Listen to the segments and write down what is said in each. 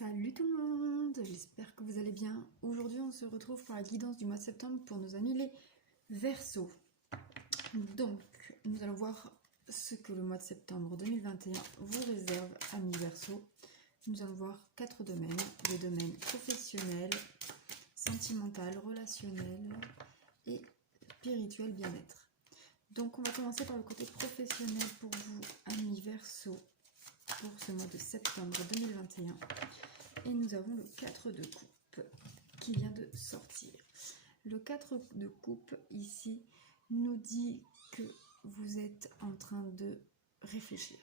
Salut tout le monde, j'espère que vous allez bien. Aujourd'hui on se retrouve pour la guidance du mois de septembre pour nos amis les Verseaux. Donc nous allons voir ce que le mois de septembre 2021 vous réserve, amis Verseaux. Nous allons voir 4 domaines, les domaines professionnels, sentimental, relationnel et spirituel bien-être. Donc on va commencer par le côté professionnel pour vous, amis Verseaux, pour ce mois de septembre 2021. Et nous avons le 4 de coupe qui vient de sortir. Le 4 de coupe ici nous dit que vous êtes en train de réfléchir.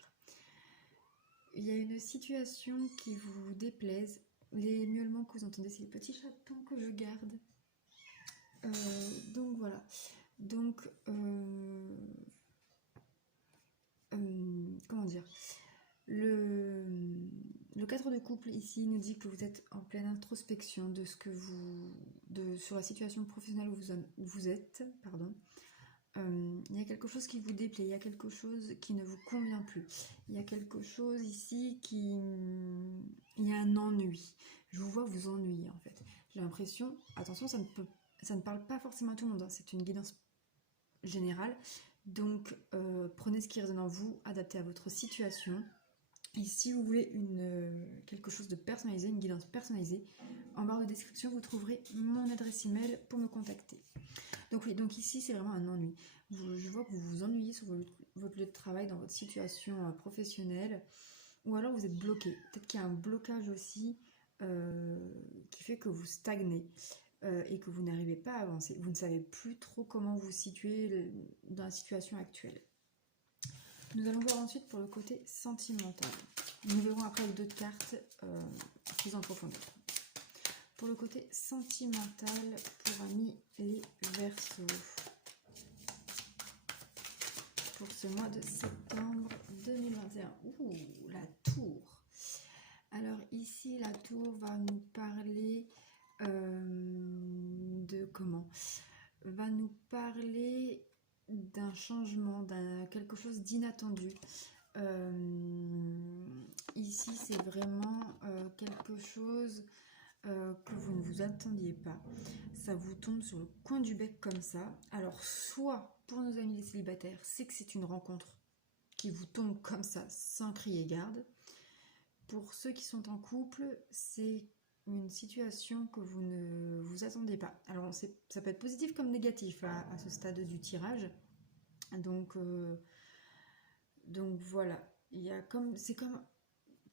Il y a une situation qui vous déplaise. Les miaulements que vous entendez, c'est les petits chatons que je garde. Donc voilà. Donc, comment dire, le 4 de couple ici nous dit que vous êtes en pleine introspection de ce que sur la situation professionnelle où vous êtes, pardon. Il y a quelque chose qui vous déplaît, il y a quelque chose qui ne vous convient plus. Il y a quelque chose ici il y a un ennui. Je vous vois vous ennuyer en fait. J'ai l'impression, attention, ça ne parle pas forcément à tout le monde, hein. C'est une guidance générale. Donc prenez ce qui résonne en vous, adaptez à votre situation. Et si vous voulez quelque chose de personnalisé, une guidance personnalisée, en barre de description, vous trouverez mon adresse email pour me contacter. Donc oui, donc ici, c'est vraiment un ennui. Je vois que vous vous ennuyez sur votre lieu de travail, dans votre situation professionnelle, ou alors vous êtes bloqué. Peut-être qu'il y a un blocage aussi qui fait que vous stagnez et que vous n'arrivez pas à avancer. Vous ne savez plus trop comment vous situer dans la situation actuelle. Nous allons voir ensuite pour le côté sentimental. Nous verrons après les 2 cartes plus en profondeur. Pour le côté sentimental, pour amis les Verseaux, pour ce mois de septembre 2021. Ouh, la tour. Alors ici, la tour va nous parler de comment ? Va nous parler d'un changement, quelque chose d'inattendu. Ici, c'est vraiment quelque chose que vous ne vous attendiez pas. Ça vous tombe sur le coin du bec comme ça. Alors, soit pour nos amis les célibataires, c'est que c'est une rencontre qui vous tombe comme ça, sans crier garde. Pour ceux qui sont en couple, c'est une situation que vous ne vous attendez pas. Alors ça peut être positif comme négatif à ce stade du tirage. Donc voilà, c'est comme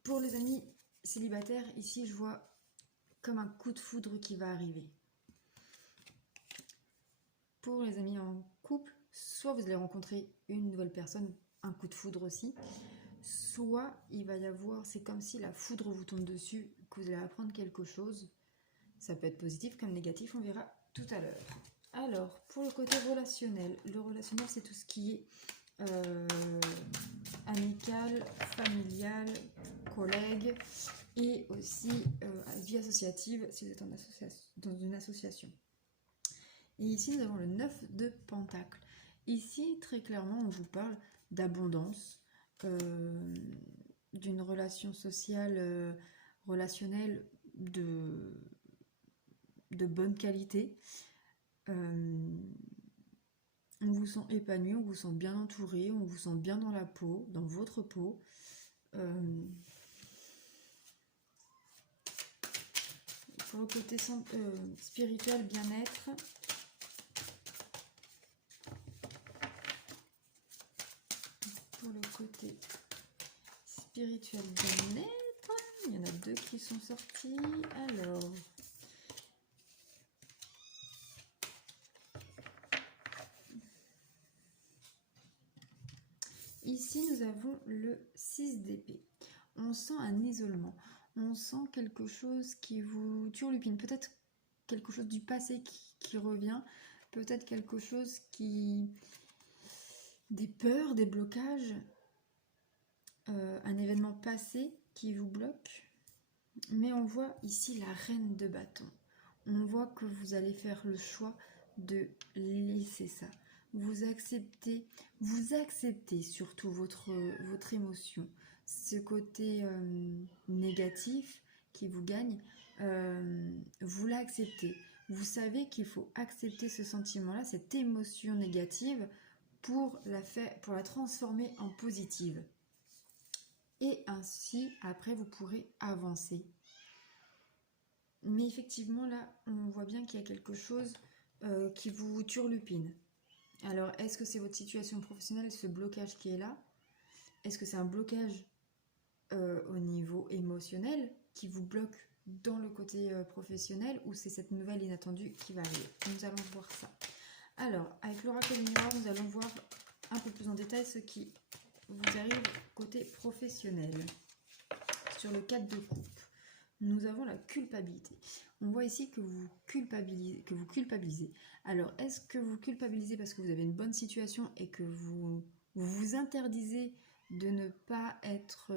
pour les amis célibataires, ici je vois comme un coup de foudre qui va arriver. Pour les amis en couple, soit vous allez rencontrer une nouvelle personne, un coup de foudre aussi, soit il va y avoir, c'est comme si la foudre vous tombe dessus, que vous allez apprendre quelque chose. Ça peut être positif comme négatif, on verra tout à l'heure. Alors, pour le côté relationnel, le relationnel c'est tout ce qui est amical, familial, collègue et aussi vie associative si vous êtes dans une association. Et ici nous avons le 9 de Pentacles. Ici très clairement on vous parle d'abondance, d'une relation sociale, relationnelle de bonne qualité. On vous sent épanoui, on vous sent bien entouré, on vous sent bien dans la peau, dans votre peau. Pour le côté spirituel, bien-être, pour le côté spirituel, bien-être, il y en a 2 qui sont sortis. Alors, ici, nous avons le 6 d'épée. On sent un isolement. On sent quelque chose qui vous turlupine. Peut-être quelque chose du passé qui revient. Peut-être quelque chose des peurs, des blocages. Un événement passé qui vous bloque. Mais on voit ici la reine de bâton. On voit que vous allez faire le choix de laisser ça. Vous acceptez surtout votre émotion, ce côté négatif qui vous gagne, vous l'acceptez. Vous savez qu'il faut accepter ce sentiment-là, cette émotion négative, pour la transformer en positive. Et ainsi, après, vous pourrez avancer. Mais effectivement, là, on voit bien qu'il y a quelque chose qui vous turlupine. Alors, est-ce que c'est votre situation professionnelle, ce blocage qui est là? Est-ce que c'est un blocage au niveau émotionnel qui vous bloque dans le côté professionnel, ou c'est cette nouvelle inattendue qui va arriver? Nous allons voir ça. Alors, avec l'oracle du miroir, nous allons voir un peu plus en détail ce qui vous arrive côté professionnel. Sur le 4 de coupe, nous avons la culpabilité. On voit ici que vous culpabilisez. Alors, est-ce que vous culpabilisez parce que vous avez une bonne situation et que vous vous interdisez de ne pas être,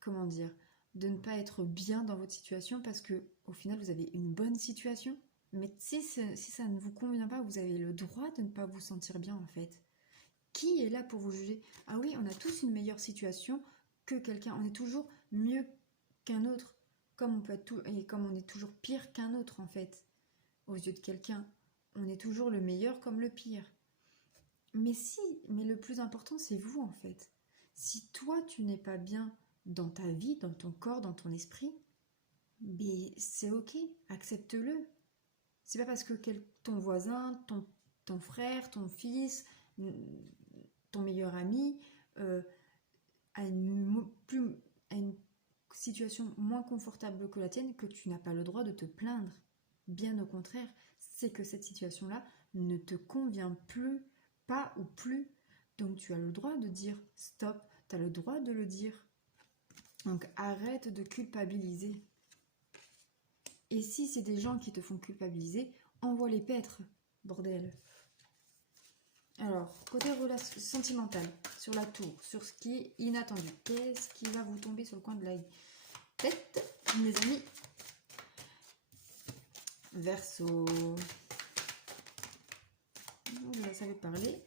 comment dire, de ne pas être bien dans votre situation parce que au final vous avez une bonne situation? Mais si ça ne vous convient pas, vous avez le droit de ne pas vous sentir bien en fait. Qui est là pour vous juger? Ah oui, on a tous une meilleure situation que quelqu'un. On est toujours mieux qu'un autre, comme on peut être et comme on est toujours pire qu'un autre en fait. Aux yeux de quelqu'un, on est toujours le meilleur comme le pire. Mais le plus important c'est vous en fait. Si toi tu n'es pas bien dans ta vie, dans ton corps, dans ton esprit, mais c'est ok, accepte-le. C'est pas parce que ton voisin, ton frère, ton fils, ton meilleur ami a une situation moins confortable que la tienne que tu n'as pas le droit de te plaindre. Bien au contraire, c'est que cette situation-là ne te convient plus, pas ou plus. Donc tu as le droit de dire stop, tu as le droit de le dire. Donc arrête de culpabiliser. Et si c'est des gens qui te font culpabiliser, envoie-les paître, bordel. Alors, côté relation sentimentale, sur la tour, sur ce qui est inattendu, qu'est-ce qui va vous tomber sur le coin de l'œil? Tête, mes amis. Verseau. Vous la savez parler,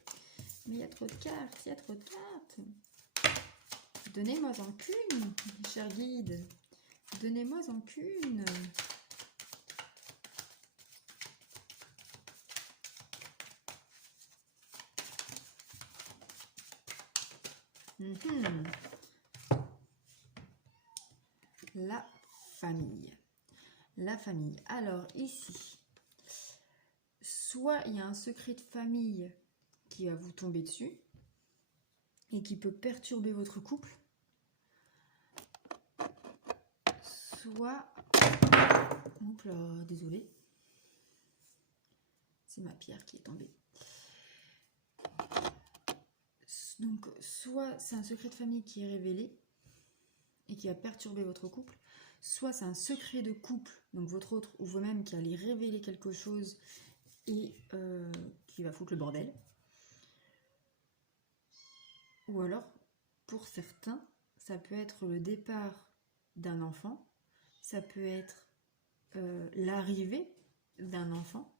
mais il y a trop de cartes, Donnez-moi-en qu'une, cher guide. Donnez-moi-en qu'une. La famille. La famille. Alors ici, soit il y a un secret de famille qui va vous tomber dessus et qui peut perturber votre couple, soit... Oups là, désolé. C'est ma pierre qui est tombée. Donc, soit c'est un secret de famille qui est révélé et qui va perturber votre couple, soit c'est un secret de couple, donc votre autre ou vous-même qui allez révéler quelque chose et qui va foutre le bordel. Ou alors, pour certains, ça peut être le départ d'un enfant, ça peut être l'arrivée d'un enfant,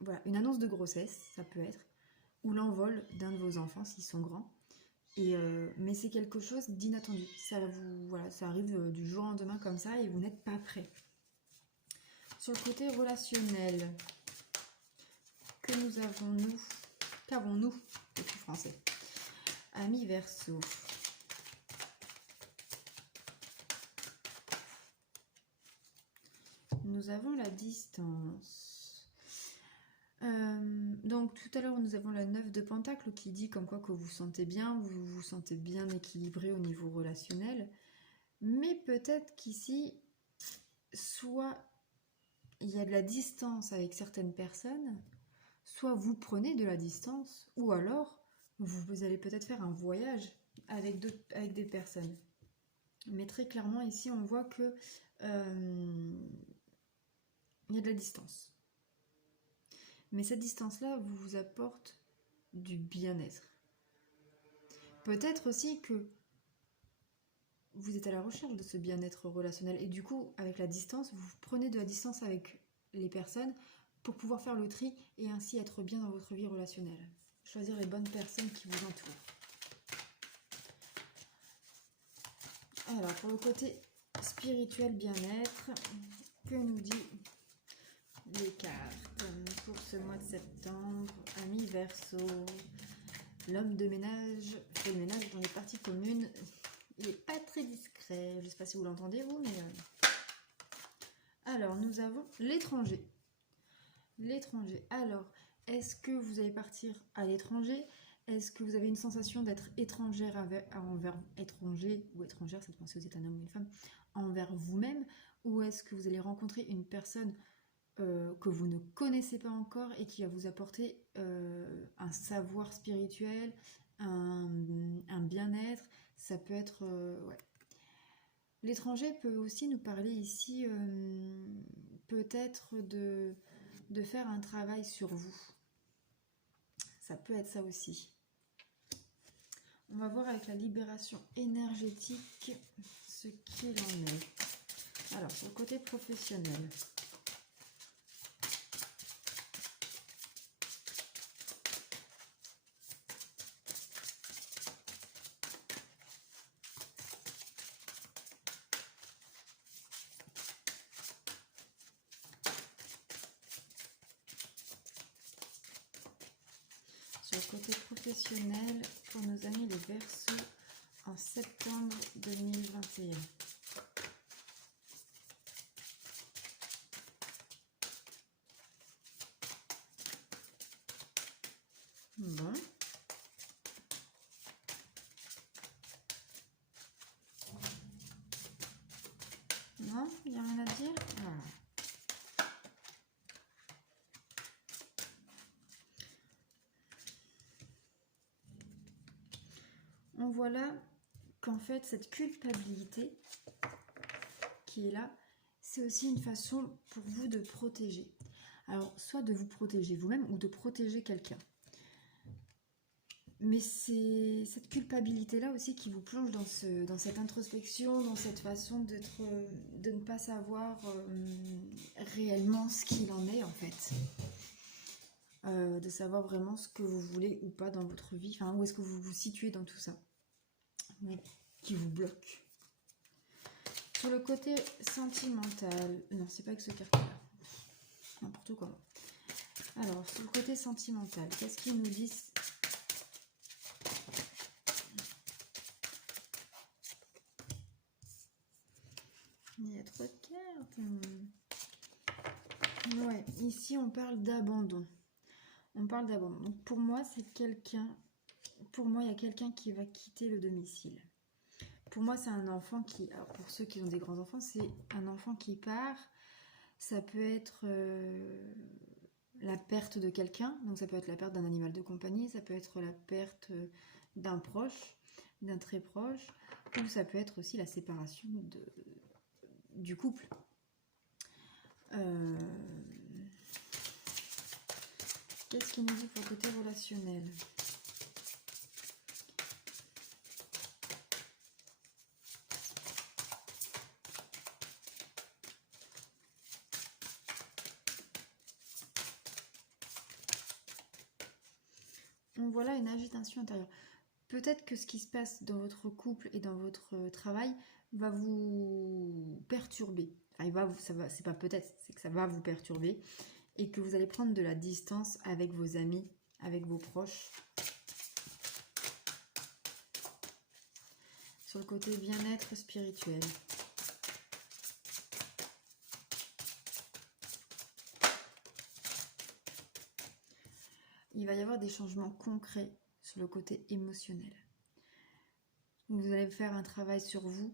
voilà, une annonce de grossesse, ça peut être, ou l'envol d'un de vos enfants s'ils sont grands. Mais c'est quelque chose d'inattendu. Ça arrive du jour au lendemain comme ça et vous n'êtes pas prêt. Sur le côté relationnel, qu'avons-nous, je suis français. Amis Verseau. Nous avons la distance. Donc tout à l'heure nous avons la 9 de Pentacle qui dit comme quoi que vous vous sentez bien, vous vous sentez bien équilibré au niveau relationnel, mais peut-être qu'ici soit il y a de la distance avec certaines personnes, soit vous prenez de la distance, ou alors vous allez peut-être faire un voyage avec des personnes. Mais très clairement ici on voit que il y a de la distance. Mais cette distance-là vous apporte du bien-être. Peut-être aussi que vous êtes à la recherche de ce bien-être relationnel et du coup, avec la distance, vous prenez de la distance avec les personnes pour pouvoir faire le tri et ainsi être bien dans votre vie relationnelle. Choisir les bonnes personnes qui vous entourent. Alors, pour le côté spirituel bien-être, que nous dit les cartes pour ce mois de septembre? Ami Verseau, l'homme de ménage fait le ménage dans les parties communes. Il n'est pas très discret. Je ne sais pas si vous l'entendez, vous, mais... Alors, nous avons l'étranger. L'étranger. Alors, est-ce que vous allez partir à l'étranger? Est-ce que vous avez une sensation d'être étrangère envers étranger ou étrangère, ça dépend si vous êtes un homme ou une femme, envers vous-même? Ou est-ce que vous allez rencontrer une personne que vous ne connaissez pas encore et qui va vous apporter un savoir spirituel, un bien-être? Ça peut être... ouais. L'étranger peut aussi nous parler ici peut-être de faire un travail sur vous. Ça peut être ça aussi. On va voir avec la libération énergétique ce qu'il en est. Alors, sur le côté professionnel. Sur le côté professionnel, pour nos amis les Verseaux, en septembre 2021. Bon. Non, il n'y a rien à dire. Ah. On voit là qu'en fait, cette culpabilité qui est là, c'est aussi une façon pour vous de protéger. Alors, soit de vous protéger vous-même ou de protéger quelqu'un. Mais c'est cette culpabilité-là aussi qui vous plonge dans cette introspection, dans cette façon de ne pas savoir réellement ce qu'il en est en fait. De savoir vraiment ce que vous voulez ou pas dans votre vie, enfin où est-ce que vous vous situez dans tout ça, qui vous bloque. Sur le côté sentimental, non c'est pas que ce carte-là, n'importe quoi. Alors sur le côté sentimental, qu'est-ce qu'ils nous disent? Il y a trop de cartes. Ouais, ici on parle d'abandon. On parle d'abandon. Donc pour moi, c'est quelqu'un. Pour moi, il y a quelqu'un qui va quitter le domicile. Pour moi, c'est un enfant qui. Alors pour ceux qui ont des grands enfants, c'est un enfant qui part. Ça peut être la perte de quelqu'un. Donc ça peut être la perte d'un animal de compagnie. Ça peut être la perte d'un proche, d'un très proche. Ou ça peut être aussi la séparation du couple. Qu'est-ce qu'il nous dit pour le côté relationnel? On voit là une agitation intérieure. Peut-être que ce qui se passe dans votre couple et dans votre travail va vous perturber. Enfin, c'est pas peut-être, c'est que ça va vous perturber et que vous allez prendre de la distance avec vos amis, avec vos proches. Sur le côté bien-être spirituel. Il va y avoir des changements concrets sur le côté émotionnel. Vous allez faire un travail sur vous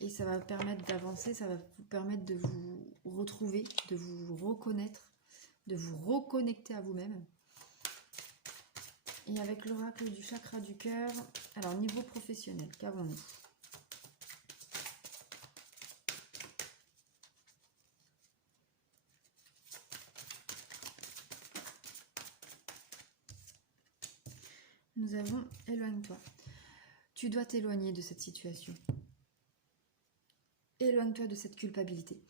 et ça va permettre d'avancer, ça va vous permettre de vous retrouver, de vous reconnaître, de vous reconnecter à vous-même. Et avec l'oracle du chakra du cœur, alors niveau professionnel, qu'avons-nous? Nous avons éloigne-toi. Tu dois t'éloigner de cette situation. Éloigne-toi de cette culpabilité.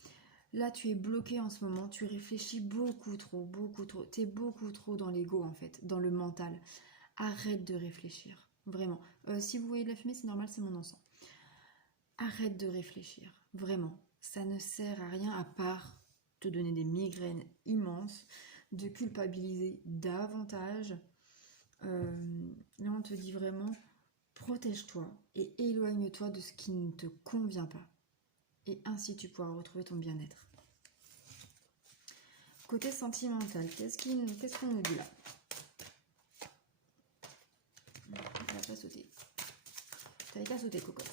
Là, tu es bloqué en ce moment, tu réfléchis beaucoup trop, beaucoup trop. Tu es beaucoup trop dans l'ego en fait, dans le mental. Arrête de réfléchir, vraiment. Si vous voyez de la fumée, c'est normal, c'est mon encens. arrête de réfléchir. Vraiment, ça ne sert à rien à part te donner des migraines immenses, de culpabiliser davantage. Là, on te dit vraiment, protège-toi et éloigne-toi de ce qui ne te convient pas. Et ainsi, tu pourras retrouver ton bien-être. Côté sentimental, qu'est-ce qu'on nous dit là? On va pas sauter. T'avais qu'à sauter, cocotte.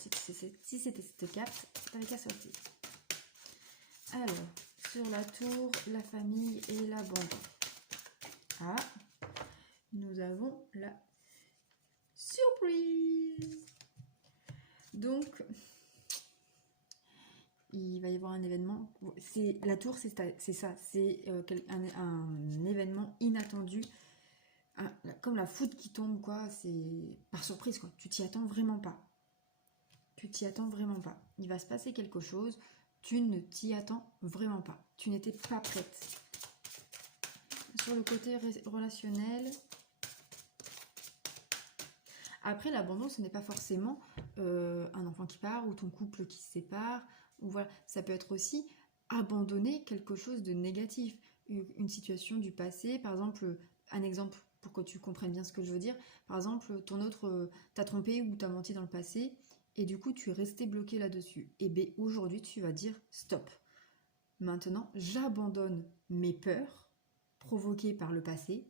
Si c'était cette carte, t'avais qu'à sauter. Alors, sur la tour, la famille et l'abandon. Ah, nous avons la surprise. Donc, il va y avoir un événement. La tour, c'est ça. C'est un événement inattendu. Comme la foudre qui tombe, quoi. C'est par surprise, quoi. Tu t'y attends vraiment pas. Tu t'y attends vraiment pas. Il va se passer quelque chose. Tu ne t'y attends vraiment pas. Tu n'étais pas prête. Sur le côté relationnel. Après, l'abandon, ce n'est pas forcément un enfant qui part ou ton couple qui se sépare. Ou voilà. Ça peut être aussi abandonner quelque chose de négatif. Une situation du passé. Par exemple, un exemple pour que tu comprennes bien ce que je veux dire. Par exemple, ton autre t'a trompé ou t'a menti dans le passé. Et du coup, tu es resté bloqué là-dessus. Et bien, aujourd'hui, tu vas dire stop. Maintenant, j'abandonne mes peurs provoquées par le passé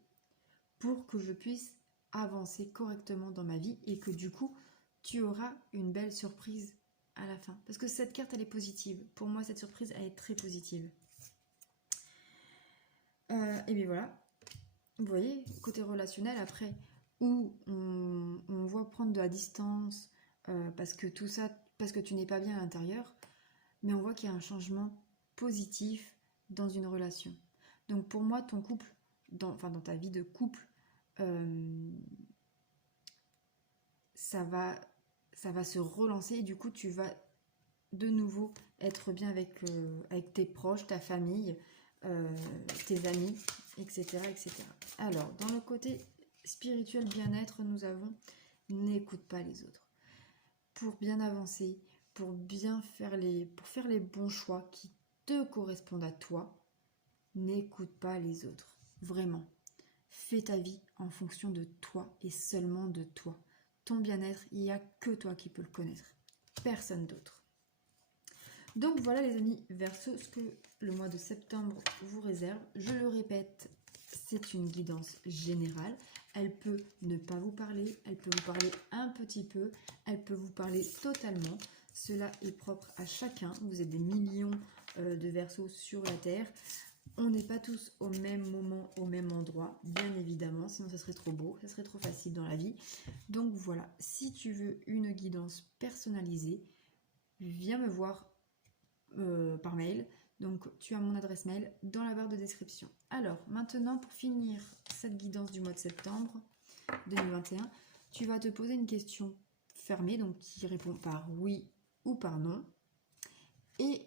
pour que je puisse avancer correctement dans ma vie et que du coup, tu auras une belle surprise à la fin. Parce que cette carte, elle est positive. Pour moi, cette surprise, elle est très positive. Et bien voilà. Vous voyez, côté relationnel, après, où on voit prendre de la distance parce que tout ça, parce que tu n'es pas bien à l'intérieur, mais on voit qu'il y a un changement positif dans une relation. Donc pour moi, ton couple, dans ta vie de couple, ça va se relancer et du coup, tu vas de nouveau être bien avec tes proches, ta famille, tes amis, etc., etc. Alors, dans le côté spirituel bien-être, nous avons n'écoute pas les autres. Pour bien avancer, pour faire les bons choix qui te correspondent à toi, n'écoute pas les autres. Vraiment. Fais ta vie en fonction de toi et seulement de toi. Ton bien-être, il n'y a que toi qui peux le connaître. Personne d'autre. Donc voilà les amis, Verseau, ce que le mois de septembre vous réserve. Je le répète, c'est une guidance générale. Elle peut ne pas vous parler, elle peut vous parler un petit peu, elle peut vous parler totalement. Cela est propre à chacun. Vous êtes des millions de Verseaux sur la Terre. On n'est pas tous au même moment, au même endroit, bien évidemment, sinon ça serait trop beau, ça serait trop facile dans la vie. Donc voilà, si tu veux une guidance personnalisée, viens me voir par mail. Donc tu as mon adresse mail dans la barre de description. Alors maintenant, pour finir cette guidance du mois de septembre 2021, tu vas te poser une question fermée, donc qui répond par oui ou par non. Et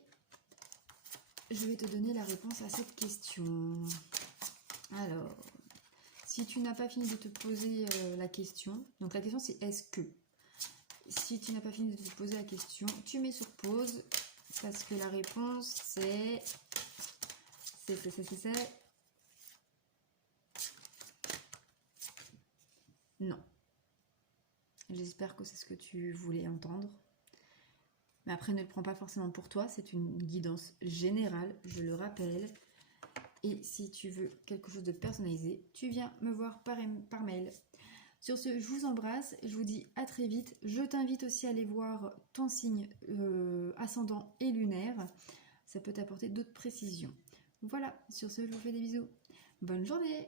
je vais te donner la réponse à cette question. Alors, si tu n'as pas fini de te poser la question, donc la question c'est est-ce que. Si tu n'as pas fini de te poser la question, tu mets sur pause parce que la réponse c'est non. J'espère que c'est ce que tu voulais entendre. Mais après, ne le prends pas forcément pour toi, c'est une guidance générale, je le rappelle. Et si tu veux quelque chose de personnalisé, tu viens me voir par mail. Sur ce, je vous embrasse, je vous dis à très vite. Je t'invite aussi à aller voir ton signe ascendant et lunaire. Ça peut t'apporter d'autres précisions. Voilà, sur ce, je vous fais des bisous. Bonne journée!